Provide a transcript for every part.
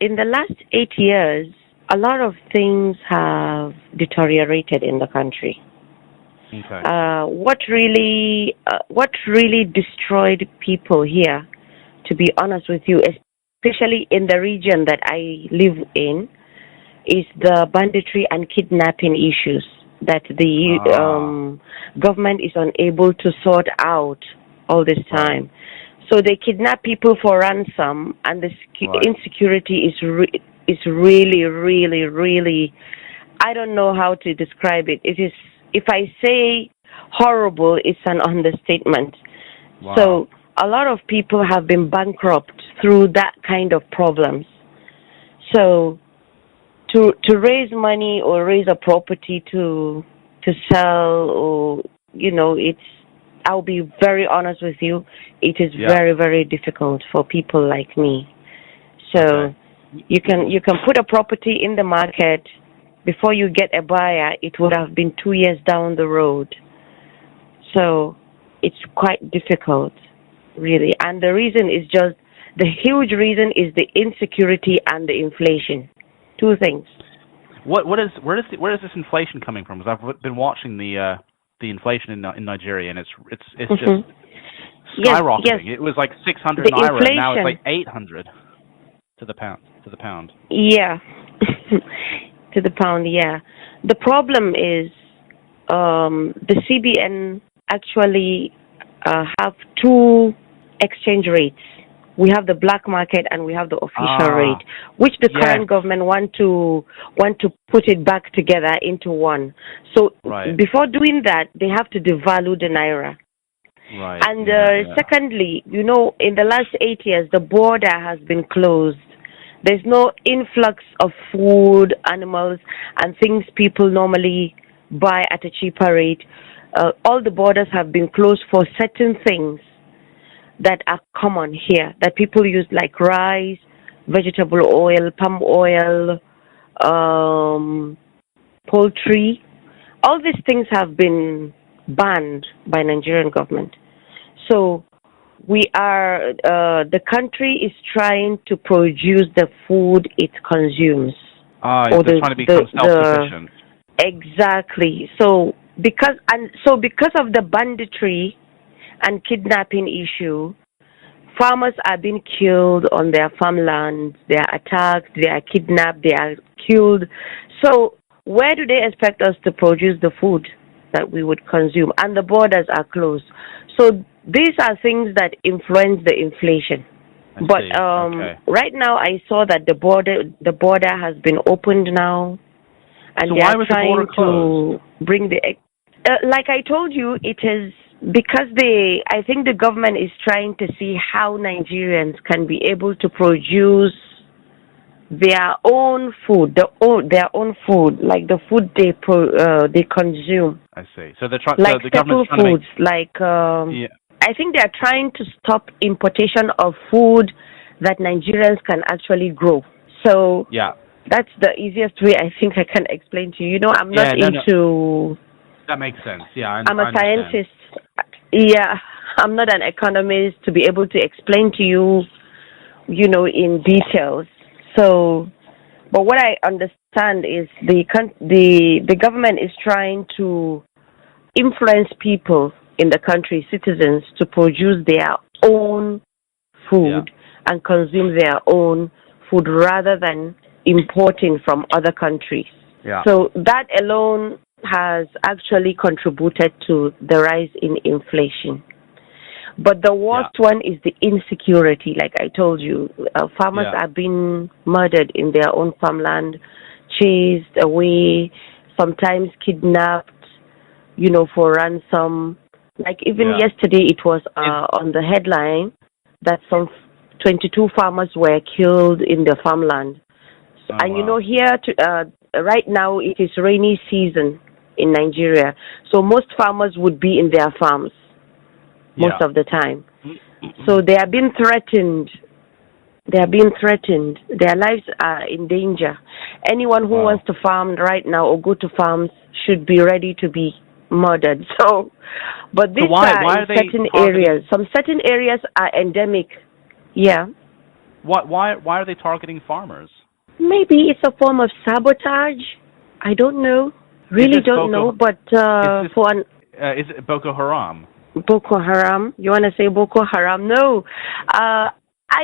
in the last 8 years, a lot of things have deteriorated in the country. Okay. What really destroyed people here, to be honest with you, especially in the region that I live in, is the banditry and kidnapping issues that the government is unable to sort out all this time. Right. So they kidnap people for ransom, and the Right. insecurity is really, really, really. I don't know how to describe it. It is, if I say horrible, it's an understatement. Wow. So a lot of people have been bankrupt through that kind of problems. So to raise money or raise a property to sell, or it's, I'll be very honest with you, it is very, very difficult for people like me. So Okay. you can put a property in the market. Before you get a buyer, it would have been 2 years down the road. So it's quite difficult, really. And the reason is just, the huge reason is the insecurity and the inflation. Two things. Where is this inflation coming from? Because I've been watching the inflation in Nigeria, and it's just skyrocketing. Yes. It was like 600 The naira, and now it's inflation. like 800 to the pound. Yeah. To the pound, yeah. The problem is the CBN actually have two exchange rates. We have the black market and we have the official rate, which the current government want to put it back together into one. So before doing that, they have to devalue the naira. Right. And secondly, in the last 8 years, the border has been closed. There's no influx of food, animals, and things people normally buy at a cheaper rate. All the borders have been closed for certain things that are common here, that people use, like rice, vegetable oil, palm oil, poultry. All these things have been banned by Nigerian government. So the country is trying to produce the food it consumes. They're trying to become self-sufficient. Exactly. So because of the banditry and kidnapping issue, farmers are being killed on their farmlands. They are attacked, they are kidnapped, they are killed. So where do they expect us to produce the food that we would consume? And the borders are closed. So these are things that influence the inflation. But right now I saw that the border has been opened now, and so they why are was trying the border closed? to bring the like I told you, it is because I think the government is trying to see how Nigerians can be able to produce their own food, their own food, like the food they consume. I see. So they're trying, like so the government's staple foods, trying to like I think they are trying to stop importation of food that Nigerians can actually grow. So that's the easiest way I think I can explain to you. I'm not into. That makes sense. Yeah, I'm a scientist. Yeah, I'm not an economist to be able to explain to you, in details. So, but what I understand is the government is trying to influence people in the country, citizens, to produce their own food and consume their own food rather than importing from other countries. Yeah. So that alone has actually contributed to the rise in inflation. But the worst one is the insecurity. Like I told you, farmers are being murdered in their own farmland, chased away, sometimes kidnapped, for ransom. Like even yesterday, it was on the headline that some 22 farmers were killed in their farmland. And here right now it is rainy season in Nigeria, so most farmers would be in their farms most of the time. So they are being threatened. Their lives are in danger. Anyone who wants to farm right now or go to farms should be ready to be murdered. So, but why are in certain areas. Some certain areas are endemic. Yeah. why are they targeting farmers? Maybe it's a form of sabotage. I don't know. Really don't know. But is it Boko Haram? Boko Haram? You want to say Boko Haram? No. I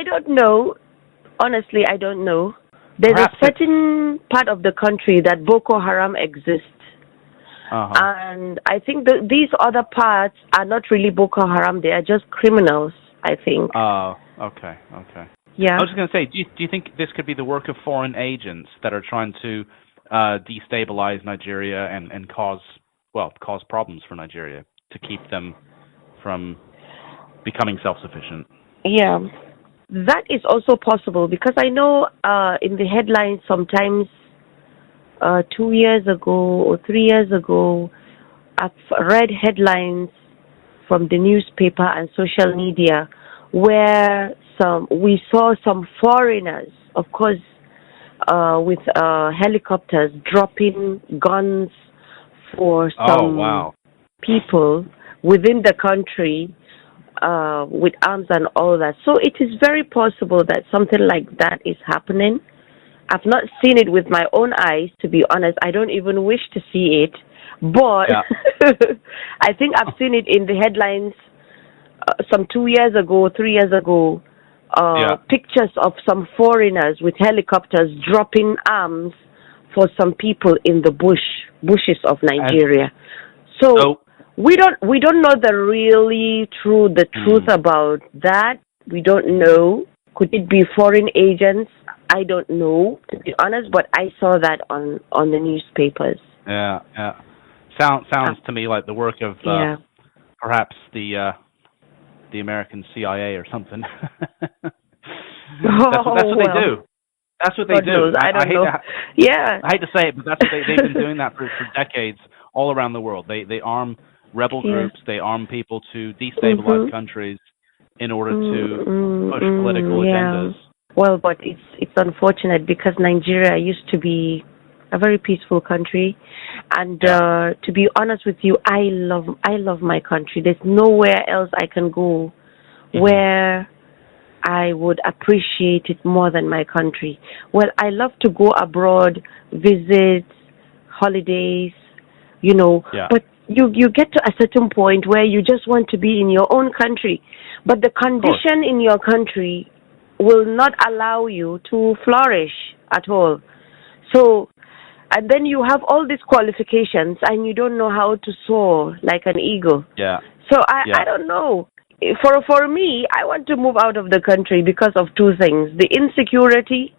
don't know. Honestly, I don't know. There's a certain part of the country that Boko Haram exists. And I think these other parts are not really Boko Haram. They are just criminals, I think. Oh, okay. Yeah. I was just going to say, do you think this could be the work of foreign agents that are trying to destabilize Nigeria and cause problems for Nigeria to keep them from becoming self-sufficient? Yeah. That is also possible because I know in the headlines sometimes 2 years ago or 3 years ago, I've read headlines from the newspaper and social media where we saw some foreigners, of course, with helicopters dropping guns for some people within the country with arms and all that. So it is very possible that something like that is happening. I've not seen it with my own eyes, to be honest. I don't even wish to see it. But I think I've seen it in the headlines some 2 years ago, 3 years ago, pictures of some foreigners with helicopters dropping arms for some people in the bushes of Nigeria. So we don't know the truth about that. We don't know. Could it be foreign agents? I don't know, to be honest, but I saw that on the newspapers. Yeah. Sounds to me like the work of perhaps the American CIA or something. That's what they do. That's what they do. I don't know. I hate to say it, but that's what they've been doing that for decades all around the world. They arm rebel groups. They arm people to destabilize countries in order to push political agendas. Well, but it's unfortunate because Nigeria used to be a very peaceful country, and to be honest with you, I love my country. There's nowhere else I can go where I would appreciate it more than my country. Well, I love to go abroad, visit, holidays, but you get to a certain point where you just want to be in your own country, but the condition in your country will not allow you to flourish at all. So, and then you have all these qualifications and you don't know how to soar like an eagle. Yeah. So I don't know. For me, I want to move out of the country because of two things: the insecurity,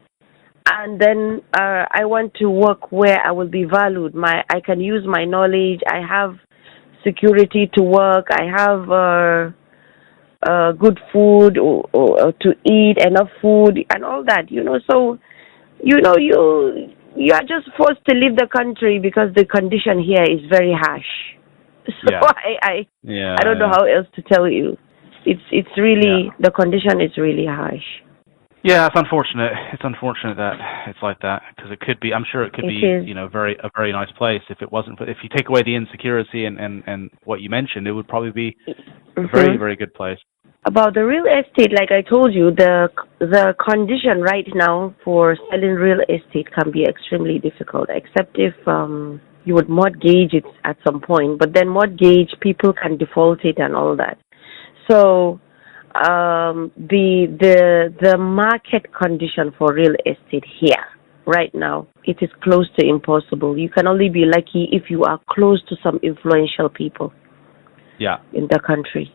and then I want to work where I will be valued. I can use my knowledge. I have security to work. I have good food or to eat, enough food and all that, So, you are just forced to leave the country because the condition here is very harsh. So I don't know how else to tell you. It's really the condition is really harsh. Yeah, it's unfortunate. It's unfortunate that it's like that because it could be. I'm sure it could be. A very nice place if it wasn't. But if you take away the insecurity and what you mentioned, it would probably be a very, very good place. About the real estate, like I told you, the condition right now for selling real estate can be extremely difficult, except if you would mortgage it at some point. But then mortgage, people can default it and all that. So the market condition for real estate here right now, it is close to impossible. You can only be lucky if you are close to some influential people in the country.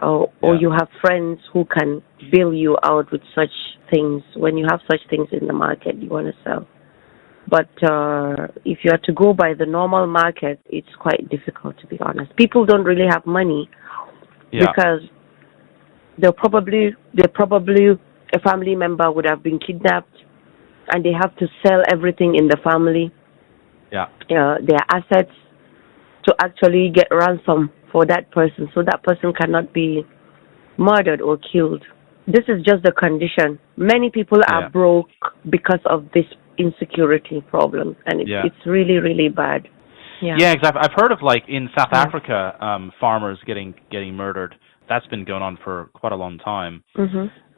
Or you have friends who can bill you out with such things. When you have such things in the market, you want to sell. But if you are to go by the normal market, it's quite difficult, to be honest. People don't really have money because they're probably a family member would have been kidnapped, and they have to sell everything in the family, their assets, to actually get ransom for that person, so that person cannot be murdered or killed. This is just the condition. Many people are broke because of this insecurity problem, and it's really, really bad. Yeah, exactly. I've heard of, like, in South Africa, farmers getting murdered. That's been going on for quite a long time.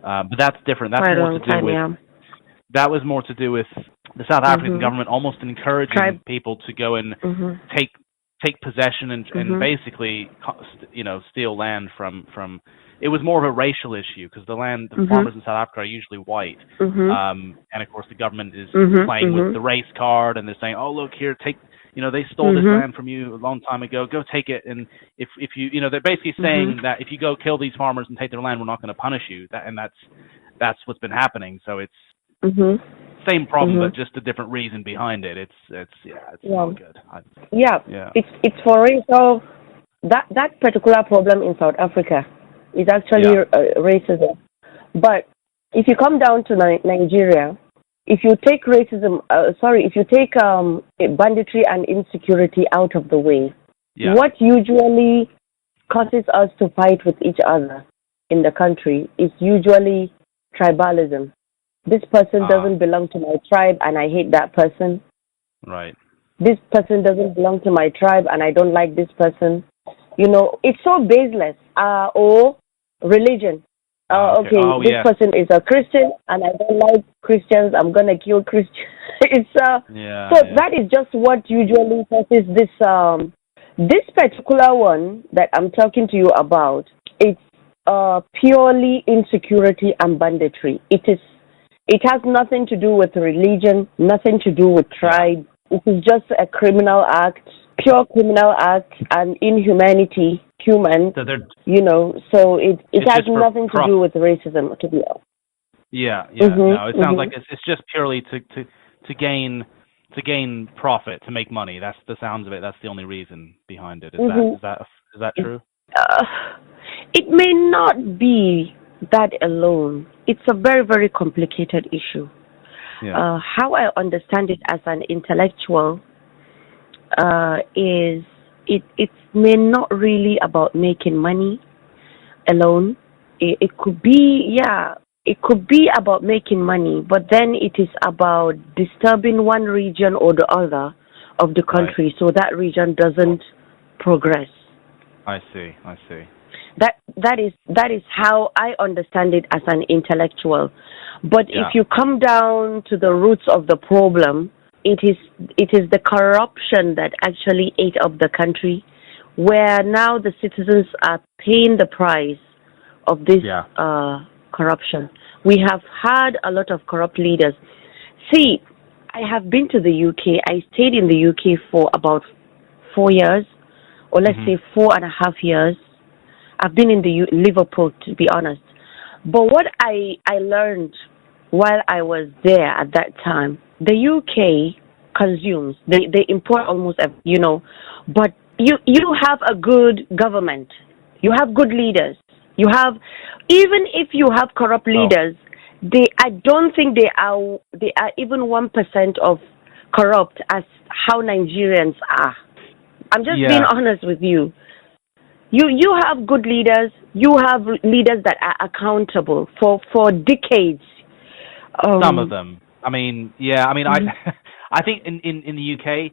But that's different. That's Quite a more to long do time, with yeah. that was more to do with the South African government almost encouraging Tribe. people to go and take possession and basically, steal land from. It was more of a racial issue because the farmers in South Africa are usually white, and of course the government is playing with the race card, and they're saying, "Oh, look here, take." They stole this land from you a long time ago. Go take it, and if you, they're basically saying that if you go kill these farmers and take their land, we're not going to punish you. That's what's been happening. So it's same problem, but just a different reason behind it. It's not good. It's for real. So that particular problem in South Africa is actually racism. But if you come down to Nigeria, if you take racism, if you take banditry and insecurity out of the way, what usually causes us to fight with each other in the country is usually tribalism. This person doesn't belong to my tribe and I hate that person. Right. This person doesn't belong to my tribe and I don't like this person. It's so baseless. Or religion. This person is a Christian and I don't like Christians. I'm going to kill Christians. That is just what usually causes this particular one that I'm talking to you about. It's purely insecurity and banditry. It has nothing to do with religion, nothing to do with tribe. It is just a criminal act, pure criminal act, and inhumanity, human. So so it has nothing to do with racism, to be honest. No, it sounds like it's just purely to gain profit, to make money. That's the sounds of it. That's the only reason behind it. Is that true? It may not be that alone. It's a very, very complicated issue. How I understand it as an intellectual is it may not really about making money alone. It could be about making money, but then it is about disturbing one region or the other of the country so that region doesn't progress. I see. That is how I understand it as an intellectual. But if you come down to the roots of the problem, it is the corruption that actually ate up the country, where now the citizens are paying the price of this corruption. We have had a lot of corrupt leaders. See, I have been to the UK. I stayed in the UK for about 4 years, or let's say 4.5 years. I've been in Liverpool, to be honest. But what I learned while I was there at that time, the UK consumes, they import almost, but you have a good government. You have good leaders. You have, even if you have corrupt leaders, I don't think they are even 1% of corrupt as how Nigerians are. I'm just being honest with you. You have good leaders. You have leaders that are accountable for decades. Some of them. I think in the UK,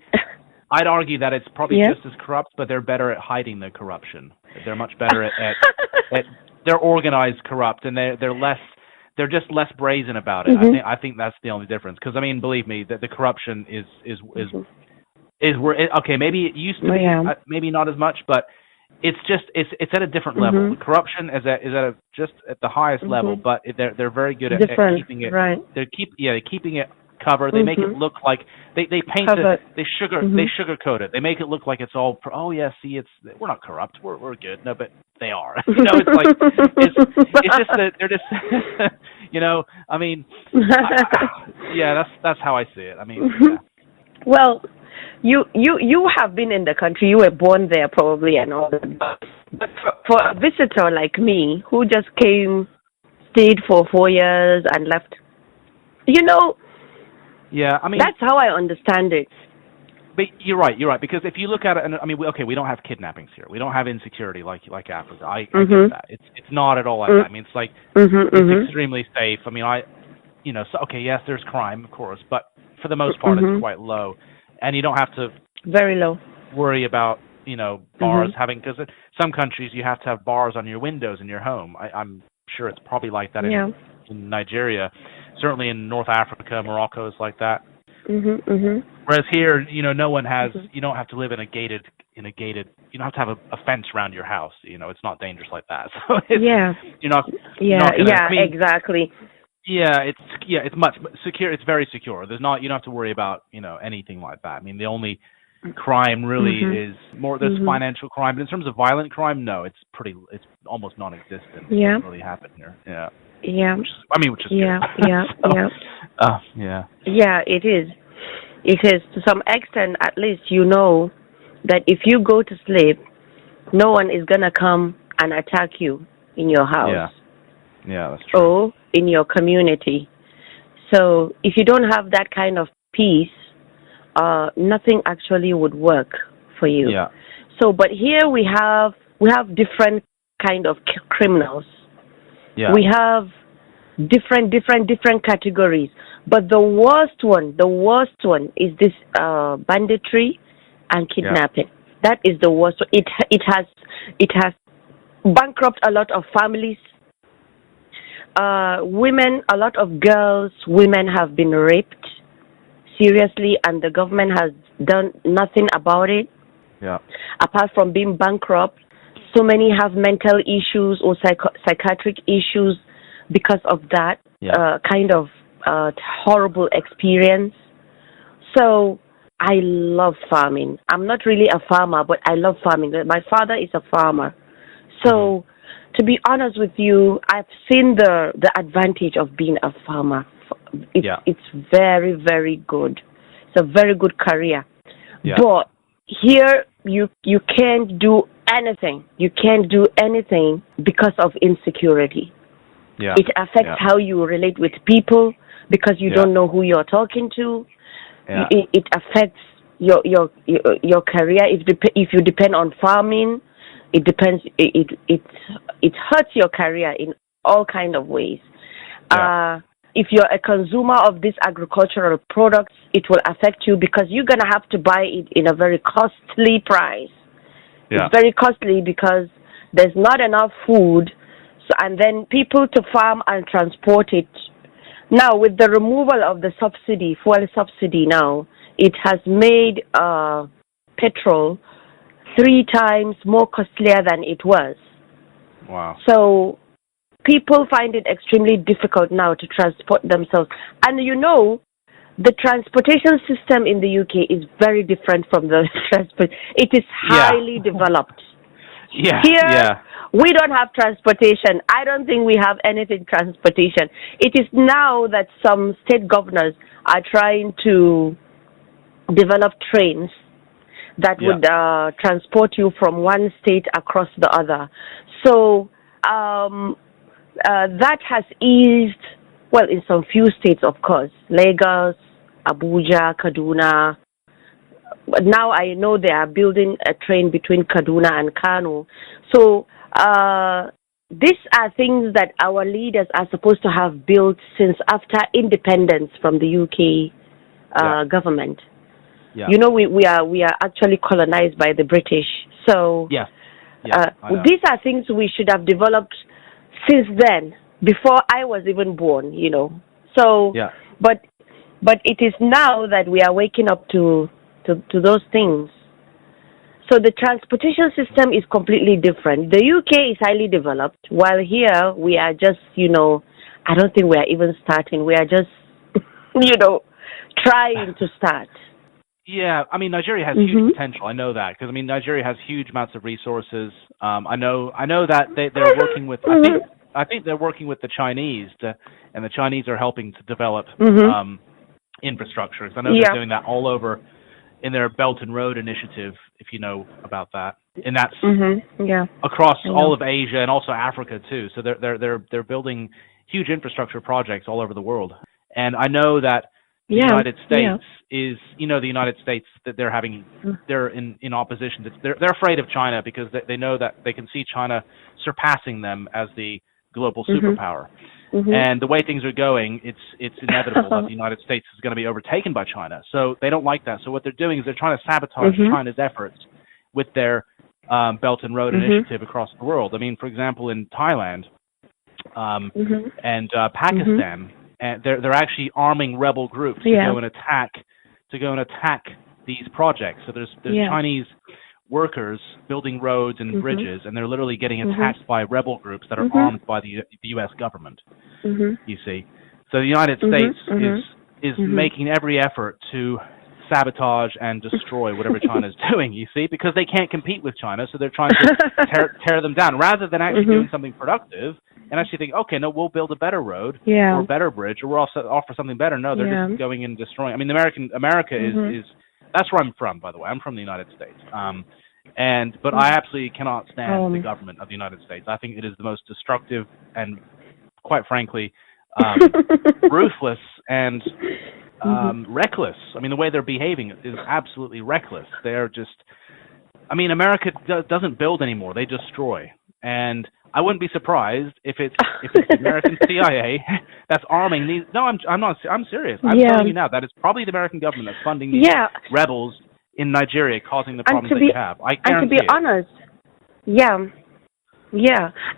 I'd argue that it's probably just as corrupt, but they're better at hiding their corruption. They're much better at they're organized corrupt, and they're just less brazen about it. I think that's the only difference. Because believe me, that the corruption is where okay. Maybe it used to be, maybe not as much, but it's at a different level. The corruption is just at the highest level, but they're very good at keeping it. Right. They're keeping it covered. They make it look like they paint it. They sugarcoat it. They make it look like it's all. We're not corrupt. We're good. No, but they are. It's like it's just that they're just. That's how I see it. Well, you have been in the country. You were born there, probably, and all that. But for a visitor like me, who just came, stayed for 4 years, and left, that's how I understand it. But you're right, because if you look at it, and we don't have kidnappings here. We don't have insecurity like Africa. I get that. It's not at all like that. It's like it's extremely safe. Yes, there's crime, of course, but for the most part, it's quite low, and you don't have to very low worry about bars having, because some countries you have to have bars on your windows in your home. sure it's probably like that Yeah. in Nigeria. Certainly in North Africa, Morocco is like that. Mhm. Mhm. Whereas here, no one has. Mhm. You don't have to live in a gated. You don't have to have a fence around your house. It's not dangerous like that. So it's Yeah. you're not you're Yeah. not gonna. Yeah. I mean, Exactly. it's much secure. It's very secure. You don't have to worry about anything like that. I mean, the only crime really Mhm. is more there's Mhm. financial crime, but in terms of violent crime, no, it's almost non-existent. It Yeah. doesn't really happen here. Yeah, Yeah. which is good. Yeah. Yeah. So, Yeah. yeah, Yeah. It is. It is to some extent. At least you know that if you go to sleep, no one is gonna come and attack you in your house yeah, that's true. or in your community. So if you don't have that kind of peace, nothing actually would work for you. Yeah, So, but here we have different kind of criminals. yeah, We have different categories. But the worst one is this banditry and yeah, kidnapping. That is the worst. It has bankrupt a lot of families. Women, a lot of women have been raped seriously, and the government has done nothing about it. yeah, Apart from being bankrupt, so many have mental issues or psychiatric issues because of that yeah, kind of horrible experience. So I love farming. I'm not really a farmer, but I love farming. My father is a farmer. So to be honest with you, I've seen the advantage of being a farmer. It's very, very good. It's a very good career. yeah, But here you can't do anything. You can't do anything because of insecurity. yeah, It affects how you relate with people because you don't know who you're talking to. yeah, It affects your career. If you depend on farming, it depends. It hurts your career in all kind of ways. yeah, If you're a consumer of these agricultural products, it will affect you because you're gonna have to buy it in a very costly price. yeah, It's very costly because there's not enough food, so and then people to farm and transport it. Now, with the removal of the fuel subsidy now, it has made petrol 3 times more costlier than it was. wow, So people find it extremely difficult now to transport themselves. And the transportation system in the UK is very different from the transport. It is highly developed. yeah, Here, yeah, we don't have transportation. I don't think we have anything transportation. It is now that some state governors are trying to develop trains that would transport you from one state across the other. So that has eased, well, in some few states, of course, Lagos, Abuja, Kaduna. But now I know they are building a train between Kaduna and Kano. So these are things that our leaders are supposed to have built since after independence from the UK government. yeah, We are actually colonized by the British. So yeah, I know. these are things we should have developed since then, before I was even born. So, Yeah, but it is now that we are waking up to those things. So the transportation system is completely different. The UK is highly developed, while here we are just, I don't think we are even starting. We are just, trying to start. yeah. I mean, Nigeria has huge potential. I know that because Nigeria has huge amounts of resources. I know that they're working with. I think they're working with the Chinese, and the Chinese are helping to develop infrastructure. I know they're doing that all over in their Belt and Road Initiative, if you know about that. And that's across all of Asia and also Africa too. So they're building huge infrastructure projects all over the world. And I know that the United States is, the United States that they're in opposition. They're afraid of China because they know that they can see China surpassing them as the global superpower. And the way things are going, it's inevitable that the United States is going to be overtaken by China. So they don't like that. So what they're doing is they're trying to sabotage China's efforts with their Belt and Road Initiative across the world. I mean, for example, in Thailand, and Pakistan, and they're actually arming rebel groups to go and attack these projects. So there's Chinese workers building roads and bridges, and they're literally getting attacked by rebel groups that are armed by the U.S. government. You see, so the United States is making every effort to sabotage and destroy whatever China's doing, you see, because they can't compete with China, so they're trying to tear them down rather than actually doing something productive and actually think, okay, no, we'll build a better road or a better bridge, or we'll also offer something better. No, they're just going in and destroying. I mean, America is that's where I'm from, by the way. I'm from the United States. But I absolutely cannot stand the government of the United States. I think it is the most destructive and, quite frankly, ruthless and reckless. I mean, the way they're behaving is absolutely reckless. They're just, I mean, America doesn't build anymore. They destroy. And I wouldn't be surprised if it's the American CIA that's arming these. No, I'm not. I'm serious. I'm telling you now that it's probably the American government that's funding these rebels in Nigeria, causing the problems that you have. I guarantee and to be honest,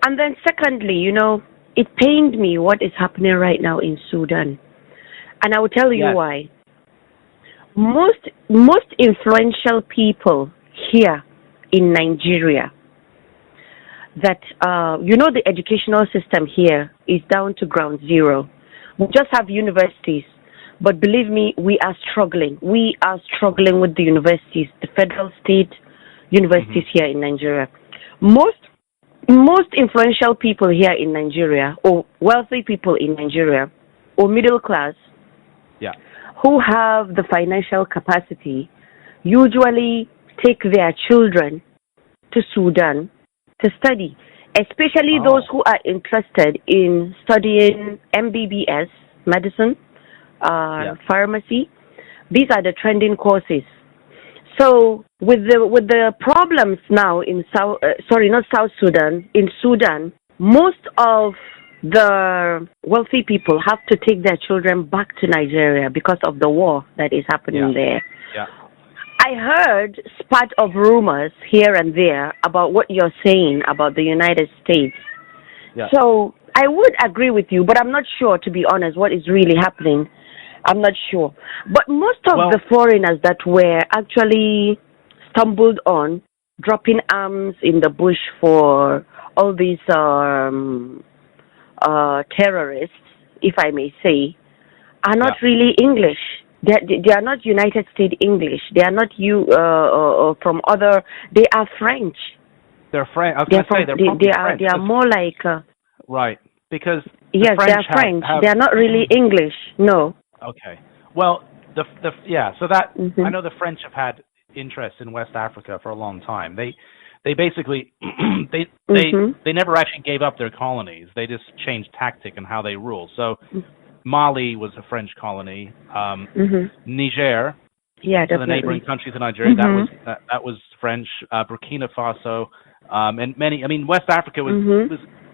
And then secondly, you know, it pained me what is happening right now in Sudan. And I will tell you why. Most influential people here in Nigeria, that, you know, the educational system here is down to ground zero. We just have universities. But believe me, we are struggling. We are struggling with the universities, the federal, state universities here in Nigeria. Most influential people here in Nigeria, or wealthy people in Nigeria, or middle class, who have the financial capacity, usually take their children to Sudan to study, especially those who are interested in studying MBBS, medicine, pharmacy. These are the trending courses. So with the problems now in in Sudan, most of the wealthy people have to take their children back to Nigeria because of the war that is happening there. I heard spat of rumors here and there about what you're saying about the United States. So I would agree with you, but I'm not sure, to be honest, what is really happening. I'm not sure. But most of the foreigners that were actually stumbled on dropping arms in the bush for all these terrorists, if I may say, are not really English. They are not United States English. They are not from other. They are French. They're French. I was going to say they're probably French. They are more like right, because they are French. They are not really English. No. Okay. Well, so that I know the French have had interest in West Africa for a long time. They basically they never actually gave up their colonies. They just changed tactic and how they rule. So Mali was a French colony. Niger, so the neighboring countries of Nigeria, that was French. Burkina Faso, and many. I mean, West Africa was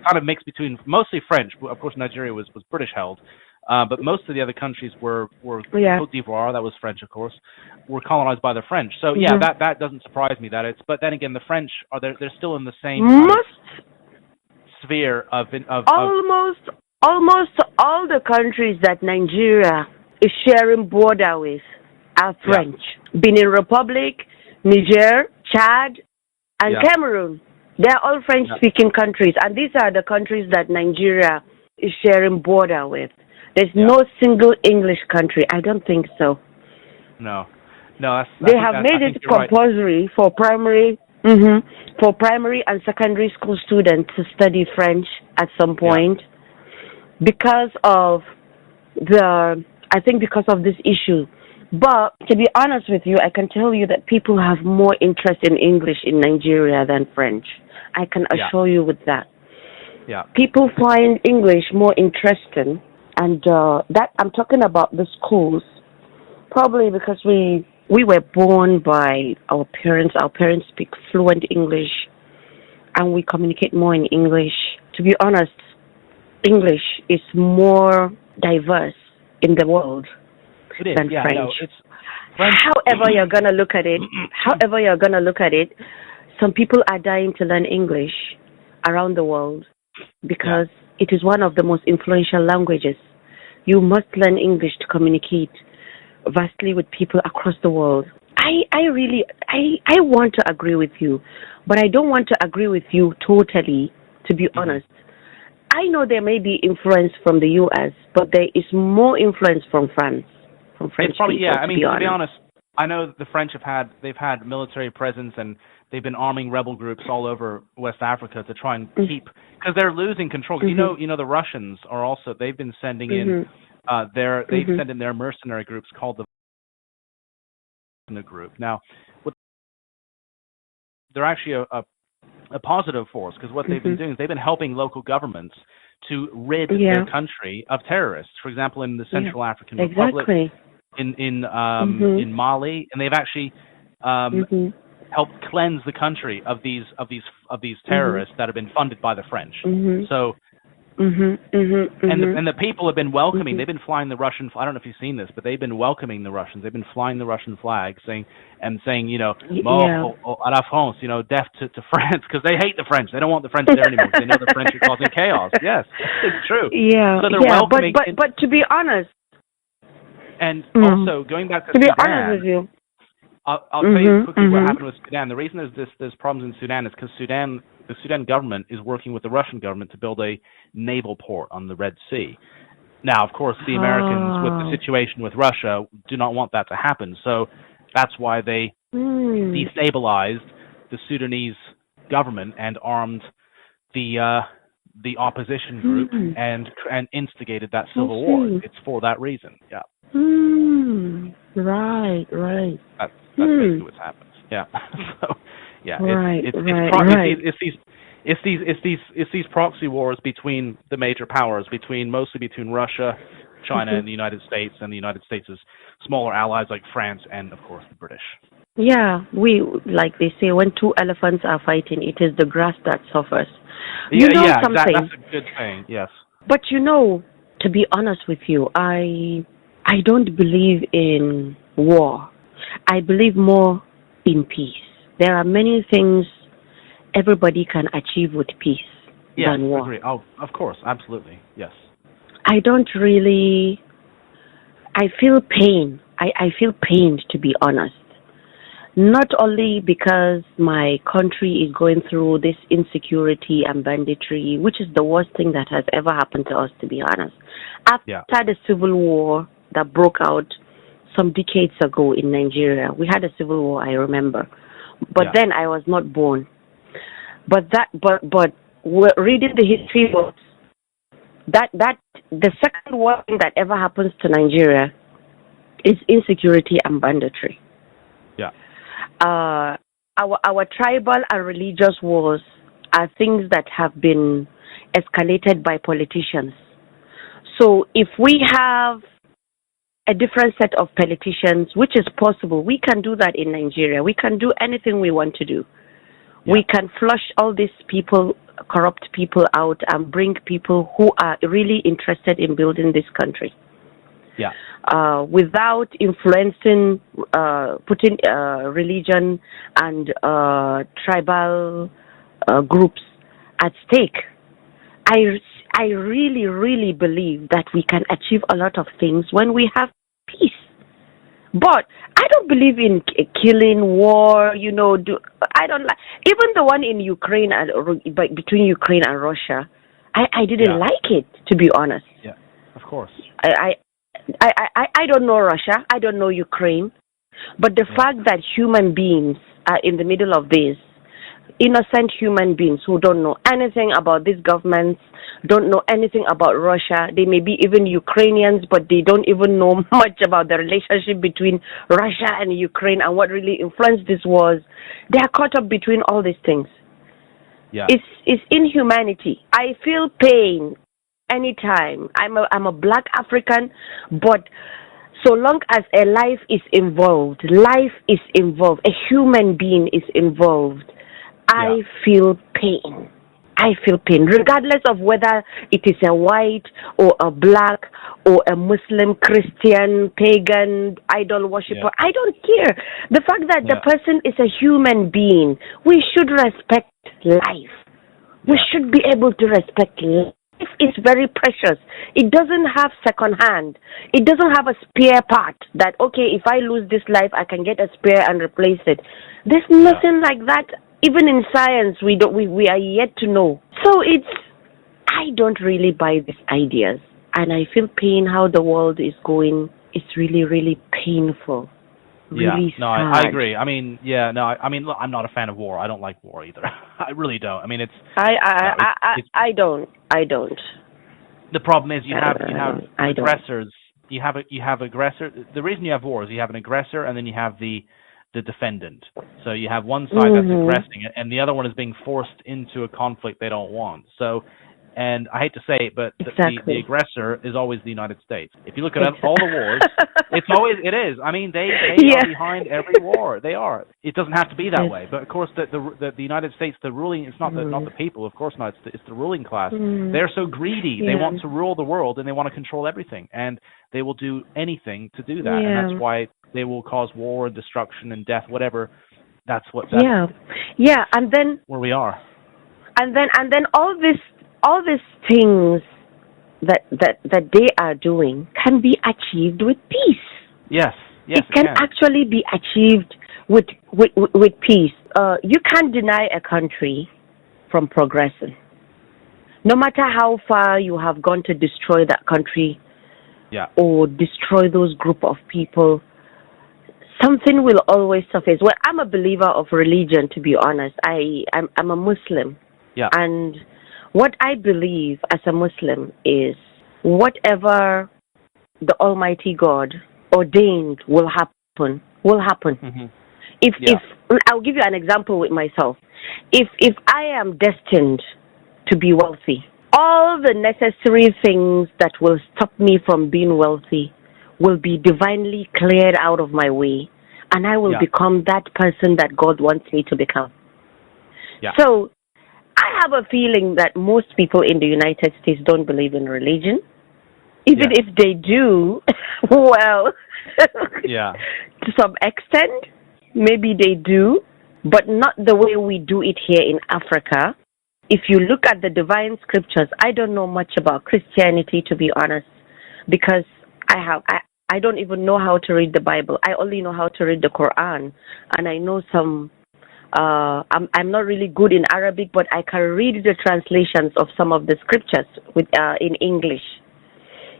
kind of mixed between mostly French. Of course, Nigeria was British held. But most of the other countries were Côte d'Ivoire, that was French, of course, were colonized by the French. So that doesn't surprise me that it's. But then again, the French they're still in the same kind of sphere of almost all the countries that Nigeria is sharing border with are French. Benin Republic, Niger, Chad, and Cameroon. They are all French-speaking countries, and these are the countries that Nigeria is sharing border with. There's no single English country. I don't think so. No. They have made it compulsory for primary and secondary school students to study French at some point because of this issue. But to be honest with you, I can tell you that people have more interest in English in Nigeria than French. I can assure you with that. People find English more interesting. And that I'm talking about the schools, probably because we were born by our parents. Our parents speak fluent English, and we communicate more in English. To be honest, English is more diverse in the world than French. No, it's French. However you're gonna look at it, some people are dying to learn English around the world because It is one of the most influential languages. You must learn English to communicate vastly with people across the world. I want to agree with you, but I don't want to agree with you totally, to be honest. I know there may be influence from the U.S., but there is more influence from France, from French It's probably, people, yeah. I mean, to be honest. I know the French they've had military presence, and they've been arming rebel groups all over West Africa to try and keep, because they're losing control. You know, the Russians are also, they've been sending in they've sent in their mercenary groups called the Wagner Group. Now, they're actually a positive force, because what they've been doing is they've been helping local governments to rid their country of terrorists. For example, in the Central African Republic, in Mali, and they've actually helped cleanse the country of these terrorists that have been funded by the French. So. And the people have been welcoming. They've been flying the Russian. I don't know if you've seen this, but they've been welcoming the Russians. They've been flying the Russian flag, saying, you know, mort à la France, you know, death to France, because they hate the French. They don't want the French there anymore. They know the French are causing chaos. Yes, it's true. Yeah, so they're welcoming. But to be honest, and also going back to be Sudan, honest with you, I'll tell you quickly what happened with Sudan. The reason there's problems in Sudan is because the Sudan government is working with the Russian government to build a naval port on the Red Sea. Now, of course, the Americans, with the situation with Russia, do not want that to happen. So that's why they destabilized the Sudanese government and armed the opposition group and instigated that civil war. It's for that reason. Yeah. Right. That's basically what's happened. Yeah. So, yeah. It's these proxy wars between the major powers, mostly between Russia, China, and the United States, and the United States' smaller allies like France and, of course, the British. Yeah, like they say, when two elephants are fighting, it is the grass that suffers. You know something? Exactly. That's a good saying. Yes. But you know, to be honest with you, I don't believe in war. I believe more in peace. There are many things everybody can achieve with peace than war. Agree. Oh, of course, absolutely, yes. I don't really. I feel pain. I feel pained, to be honest. Not only because my country is going through this insecurity and banditry, which is the worst thing that has ever happened to us, to be honest. After the civil war that broke out some decades ago in Nigeria, we had a civil war, I remember. But then I was not born. But reading the history books, that the second worst thing that ever happens to Nigeria is insecurity and banditry. Yeah. Our tribal and religious wars are things that have been escalated by politicians. So if we have a different set of politicians, which is possible, we can do that in Nigeria. We can do anything we want to do. Yeah. We can flush all these people, corrupt people out, and bring people who are really interested in building this country. Yeah. Without influencing, putting religion and tribal groups at stake. I really, really believe that we can achieve a lot of things when we have peace. But I don't believe in killing, war, you know. I don't like, even the one in Ukraine, between Ukraine and Russia, I didn't like it, to be honest. Yeah, of course. I don't know Russia, I don't know Ukraine, but the fact that human beings are in the middle of this, innocent human beings who don't know anything about these governments, don't know anything about Russia. They may be even Ukrainians, but they don't even know much about the relationship between Russia and Ukraine and what really influenced these wars. They are caught up between all these things. Yeah. It's inhumanity. I feel pain anytime. I'm a black African, but so long as a life is involved, a human being is involved, I feel pain. Regardless of whether it is a white or a black or a Muslim, Christian, pagan, idol worshiper. Yeah. I don't care. The fact that the person is a human being, we should respect life. We should be able to respect life is very precious. It doesn't have second hand. It doesn't have a spare part that, okay, if I lose this life, I can get a spare and replace it. There's nothing like that. Even in science, we are yet to know. So I don't really buy these ideas. And I feel pain how the world is going. It's really, really painful. Really sad. I agree. I mean, look, I'm not a fan of war. I don't like war either. I really don't. I mean, I don't. The problem is you have aggressors. Don't. You have aggressor. The reason you have war is you have an aggressor and then you have the defendant. So you have one side that's aggressing and the other one is being forced into a conflict they don't want. So, and I hate to say it, but the aggressor is always the United States. If you look at all the wars, it is. I mean, they are behind every war. They are. It doesn't have to be that way. But of course, the United States, the ruling, it's not the people. Of course not. It's the ruling class. They're so greedy. They want to rule the world and they want to control everything. And they will do anything to do that. And that's why they will cause war and destruction and death, whatever. That's and then where we are. And then all these things that they are doing can be achieved with peace. Yes, it can actually be achieved with peace. You can't deny a country from progressing. No matter how far you have gone to destroy that country or destroy those group of people, something will always surface. Well, I'm a believer of religion, to be honest. I'm a Muslim. Yeah. And what I believe as a Muslim is whatever the Almighty God ordained will happen. Mm-hmm. If I'll give you an example with myself. If I am destined to be wealthy, all the necessary things that will stop me from being wealthy will be divinely cleared out of my way, and I will become that person that God wants me to become. Yeah. So I have a feeling that most people in the United States don't believe in religion. Even if they do, well, to some extent, maybe they do, but not the way we do it here in Africa. If you look at the divine scriptures, I don't know much about Christianity, to be honest, because I don't even know how to read the Bible. I only know how to read the Quran, and I know some. I'm not really good in Arabic, but I can read the translations of some of the scriptures in English.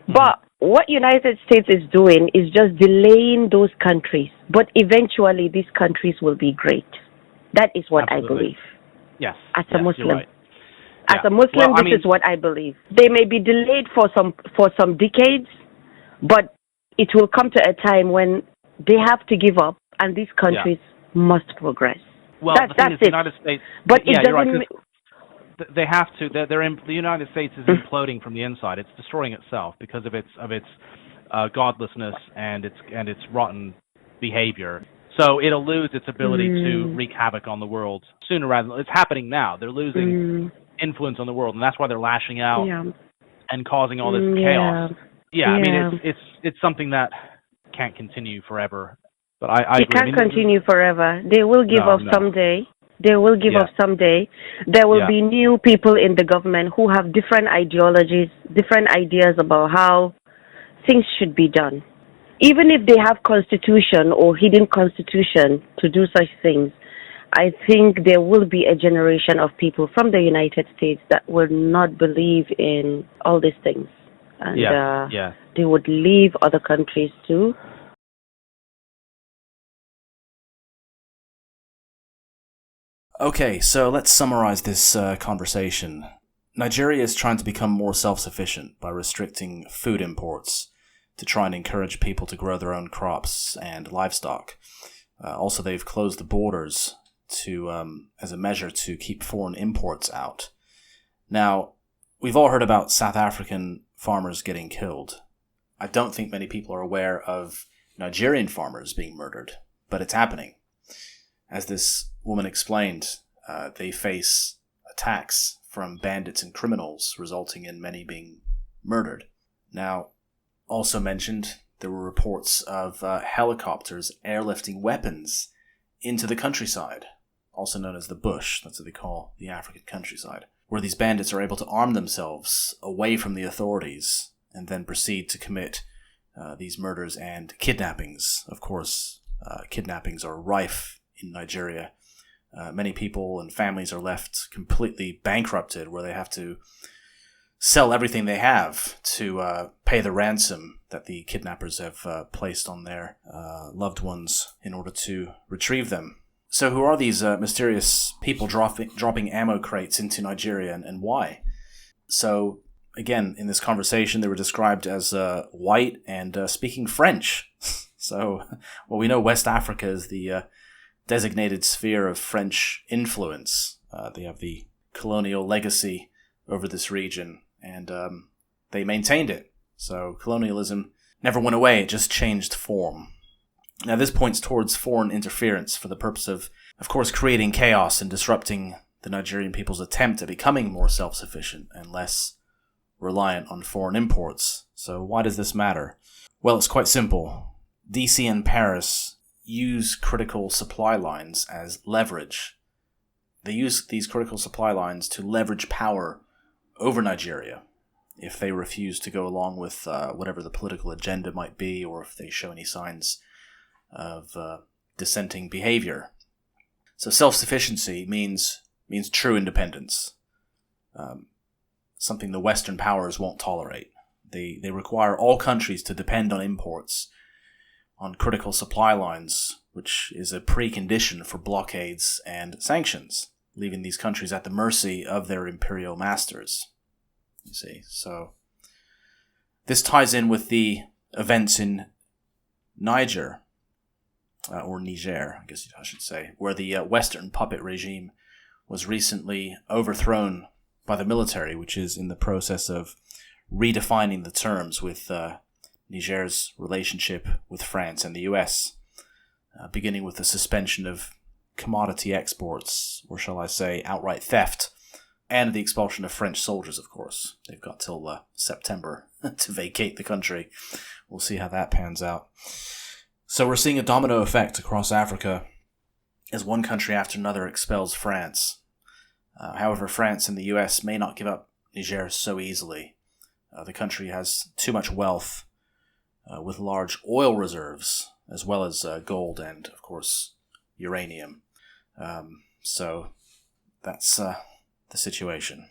But what United States is doing is just delaying those countries. But eventually, these countries will be great. That is what I believe. Yes. As a Muslim. You're right. As a Muslim, this is what I believe. They may be delayed for some decades, but it will come to a time when they have to give up, and these countries must progress. Well, the thing is, the United States. But it you're doesn't. Right, they have to. The United States is imploding from the inside. It's destroying itself because of its godlessness and its rotten behavior. So it'll lose its ability to wreak havoc on the world sooner rather than. It's happening now. They're losing influence on the world, and that's why they're lashing out and causing all this chaos. I mean, it's something that can't continue forever. But I agree. It can't continue forever. They will give up someday. They will give up someday. There will be new people in the government who have different ideologies, different ideas about how things should be done. Even if they have constitution or hidden constitution to do such things, I think there will be a generation of people from the United States that will not believe in all these things. And they would leave other countries too. Okay, so let's summarize this conversation. Nigeria is trying to become more self-sufficient by restricting food imports to try and encourage people to grow their own crops and livestock. Also, they've closed the borders as a measure to keep foreign imports out. Now, we've all heard about South African farmers getting killed. I don't think many people are aware of Nigerian farmers being murdered, but it's happening. As this woman explained, they face attacks from bandits and criminals, resulting in many being murdered. Now, also mentioned, there were reports of helicopters airlifting weapons into the countryside, also known as the bush. That's what they call the African countryside. where these bandits are able to arm themselves away from the authorities and then proceed to commit these murders and kidnappings. Of course, kidnappings are rife in Nigeria. Many people and families are left completely bankrupted, where they have to sell everything they have to pay the ransom that the kidnappers have placed on their loved ones in order to retrieve them. So who are these mysterious people dropping ammo crates into Nigeria, and why? So, again, in this conversation, they were described as white and speaking French. So, well, we know West Africa is the designated sphere of French influence. They have the colonial legacy over this region, and they maintained it. So colonialism never went away, it just changed form. Now this points towards foreign interference for the purpose of course, creating chaos and disrupting the Nigerian people's attempt at becoming more self-sufficient and less reliant on foreign imports. So why does this matter? Well, it's quite simple. DC and Paris use critical supply lines as leverage. They use these critical supply lines to leverage power over Nigeria if they refuse to go along with whatever the political agenda might be, or if they show any signs of dissenting behavior. So self-sufficiency means true independence, something the Western powers won't tolerate. They require all countries to depend on imports, on critical supply lines, which is a precondition for blockades and sanctions, leaving these countries at the mercy of their imperial masters. You see, so this ties in with the events in Niger, or Niger, I guess I should say, where the Western puppet regime was recently overthrown by the military, which is in the process of redefining the terms with Niger's relationship with France and the US, beginning with the suspension of commodity exports, or shall I say outright theft, and the expulsion of French soldiers, of course. They've got till September to vacate the country. We'll see how that pans out. So we're seeing a domino effect across Africa as one country after another expels France. However, France and the US may not give up Niger so easily. The country has too much wealth, with large oil reserves, as well as gold and, of course, uranium. So that's the situation.